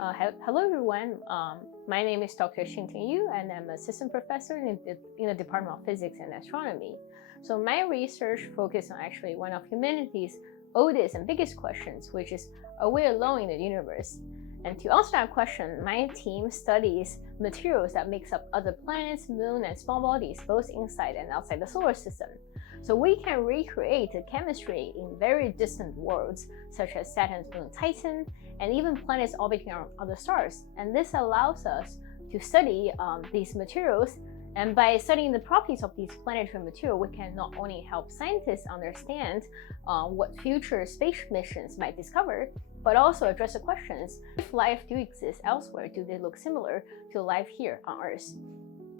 Hello everyone, my name is Dr. Xinting Yu and I'm assistant professor in the Department of Physics and Astronomy. So my research focuses on actually one of humanity's oldest and biggest questions, which is, are we alone in the universe? And to answer that question, my team studies materials that makes up other planets, moon, and small bodies, both inside and outside the solar system. So we can recreate the chemistry in very distant worlds, such as Saturn's moon Titan, and even planets orbiting around other stars. And this allows us to study these materials. And by studying the properties of these planetary material, we can not only help scientists understand what future space missions might discover, but also address the questions, if life do exist elsewhere, do they look similar to life here on Earth?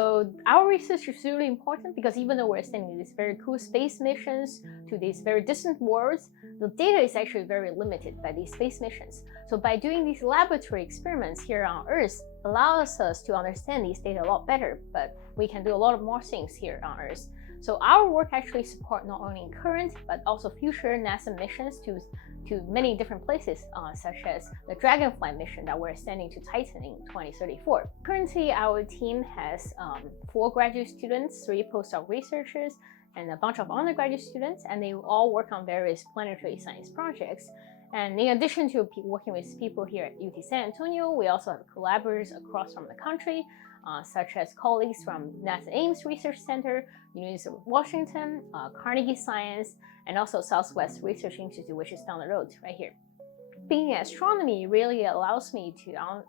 So our research is really important because even though we're sending these very cool space missions to these very distant worlds, the data is actually very limited by these space missions. So by doing these laboratory experiments here on Earth allows us to understand these data a lot better, but we can do a lot of more things here on Earth. So our work actually supports not only current, but also future NASA missions to many different places, such as the Dragonfly mission that we're sending to Titan in 2034. Currently, our team has 4 graduate students, 3 postdoc researchers, and a bunch of undergraduate students, and they all work on various planetary science projects. And in addition to working with people here at UT San Antonio, we also have collaborators across from the country, such as colleagues from NASA Ames Research Center, University of Washington, Carnegie Science, and also Southwest Research Institute, which is down the road right here. Being in astronomy really allows me to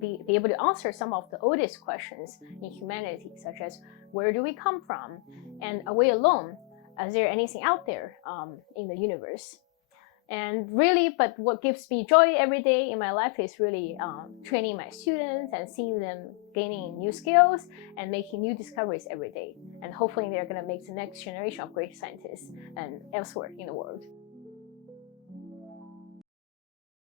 be able to answer some of the oldest questions in humanity, such as where do we come from? And are we alone? Is there anything out there in the universe? And really, but what gives me joy every day in my life is really training my students and seeing them gaining new skills and making new discoveries every day. And hopefully they're going to make the next generation of great scientists and elsewhere in the world.